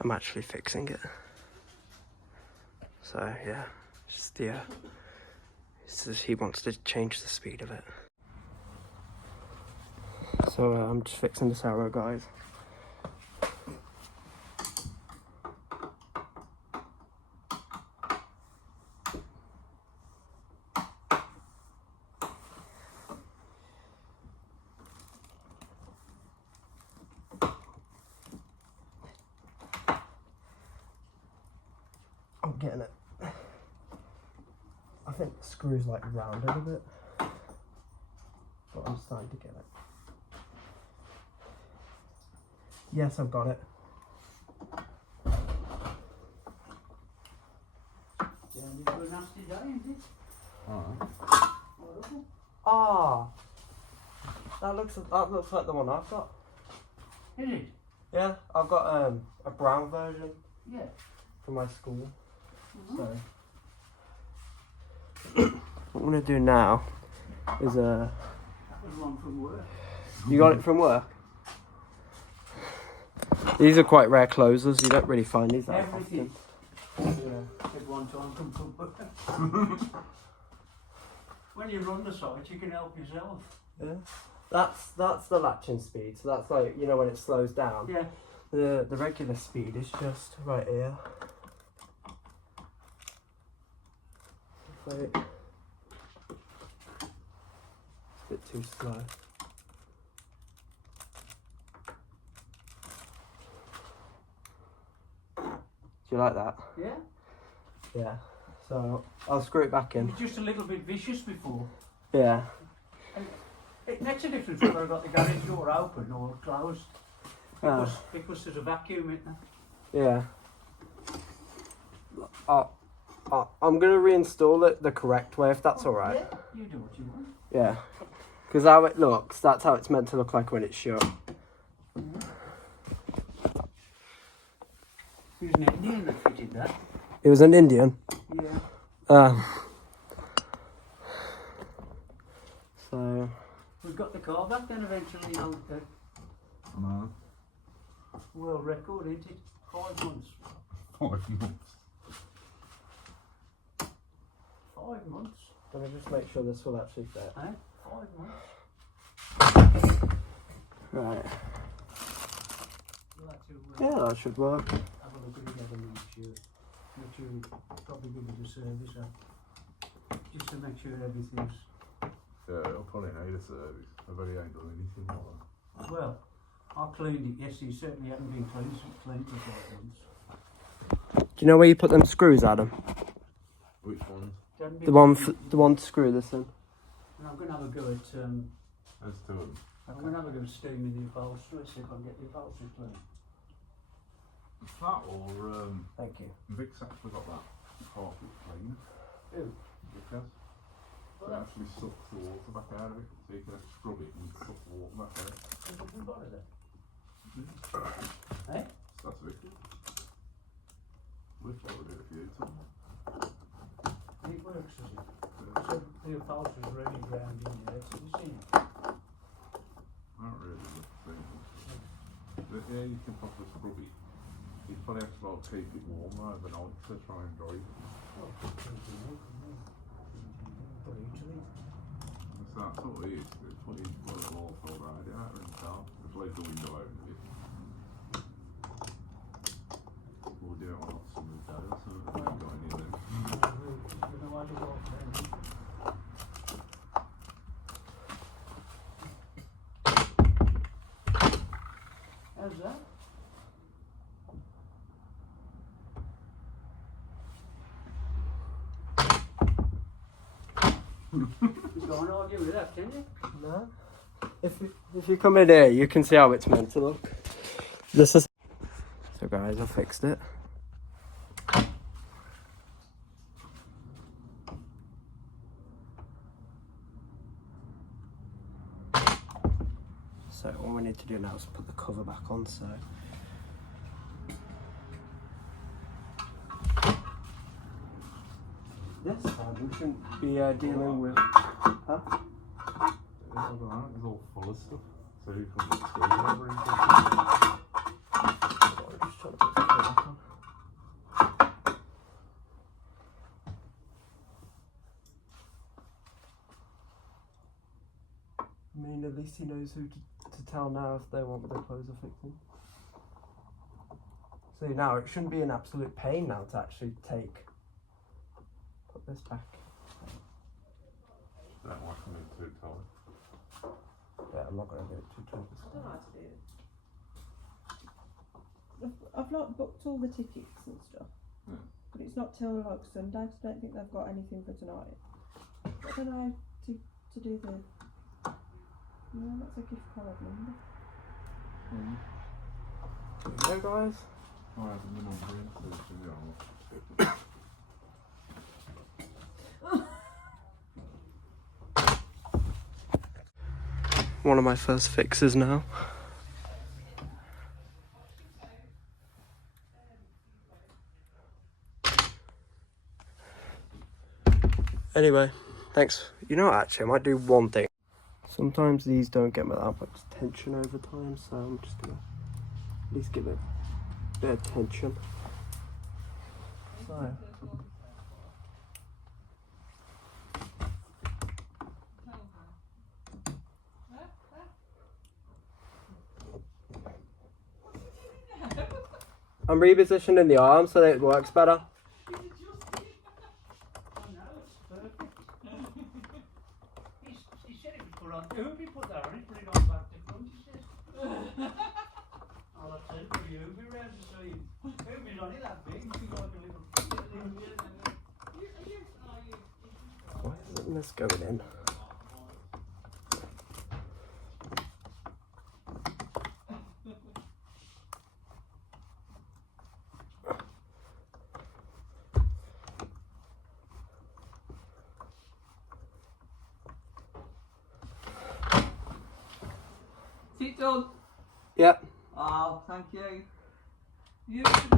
I'm actually fixing it. So yeah, just yeah. He wants to change the speed of it. So I'm just fixing this arrow, guys. I'm getting it. I think the screw's like rounded a bit, but I'm starting to get it. Yes, I've got it. Ah, that looks like the one I've got. Is it? Yeah, I've got a brown version. Yeah. For my school. So what I'm gonna do now is That was one from work. You got it from work? These are quite rare closers. You don't really find these that Everything. often. Yeah. At one time come from work. When you run the site, you can help yourself. Yeah. That's the latching speed. So that's like, you know, when it slows down. Yeah. The regular speed is just right here. Wait. It's a bit too slow. Do you like that? Yeah. Yeah. So I'll screw it back It in. was just a little bit vicious before. Yeah. It makes a difference whether I've got the garage door open or closed. Because there's a vacuum in there. Yeah. I'm going to reinstall it the correct way, if that's alright. Yeah, you do what you want. Yeah. Because how it looks, that's how it's meant to look like when it's shut. It was an Indian that fitted that. It was an Indian? Yeah. So... We got the car back then eventually. No. World record, isn't it? 5 months. 5 months. 5 months. Let me just make sure this will actually fit. Eh? 5 months. Right. We'll have to, Yeah, that should work. have a look at it together and make sure. Make sure we probably give it a service. Just to make sure everything's... Yeah, it'll probably need a service. I bet he ain't done anything like that. Well, I cleaned it yesterday. It certainly hasn't been cleaned for 5 months. Do you know where you put them screws, Adam? Which ones? The one to screw this in. And I'm going to have a go at... There's two of them. I'm going to have a go at steaming the upholstery, see if I can get the upholstery clean. That or Thank you. Vic's actually got that carpet clean. Who? Vic has. It actually sucks the water back out of it, so you can scrub it and suck the water back out. Who got it then? Eh? That's Vic. We've followed it a few times. It works, does it? So the upholstery's really ground in there, so you see it? Not really look very much. But yeah, you can probably scrub it. You probably have to like, keep it warm overnight to try and dry it. Oh, So that's all it is. It's what you put it all for radiator and stuff. Just leave the window open a bit. We'll do it on a summer day or something. I haven't got any of them. You know what it was then? How's that? You can't argue with that, can you? No. If you come in here, you can see how it's meant to look. This is... So guys, I fixed it. So all we need to do now is put the cover back on, so... This time we shouldn't be dealing with... Huh? and stuff. So you can get screwdriver into it. I'm just trying to put the back on. I mean, at least he knows who to tell now if they want their clothes are fixing. So now it shouldn't be an absolute pain now to actually put this back. Don't wash them in too tight. Yeah, I'm not going to do it too tight. I don't know how to do it. I've not booked all the tickets and stuff, but it's not till like Sunday, so I don't think they've got anything for tonight. I don't know how to do the. No, that's a gift card number. There you go, guys. I have the number in, so it's in the arm. One of my first fixes now. Anyway, thanks. You know what, actually, I might do one thing. Sometimes these don't get that much tension over time, so I'm just gonna at least give it a bit of tension. So. I'm repositioning the arm so that it works better. He said it was put on. Ubi put that on, he put it on back to front, he says. Oh, that's it, for Ubi round to see him. Ubi's only that big, he's like a little... Why isn't this going in? Is it done? Yep. Oh, thank you. You should be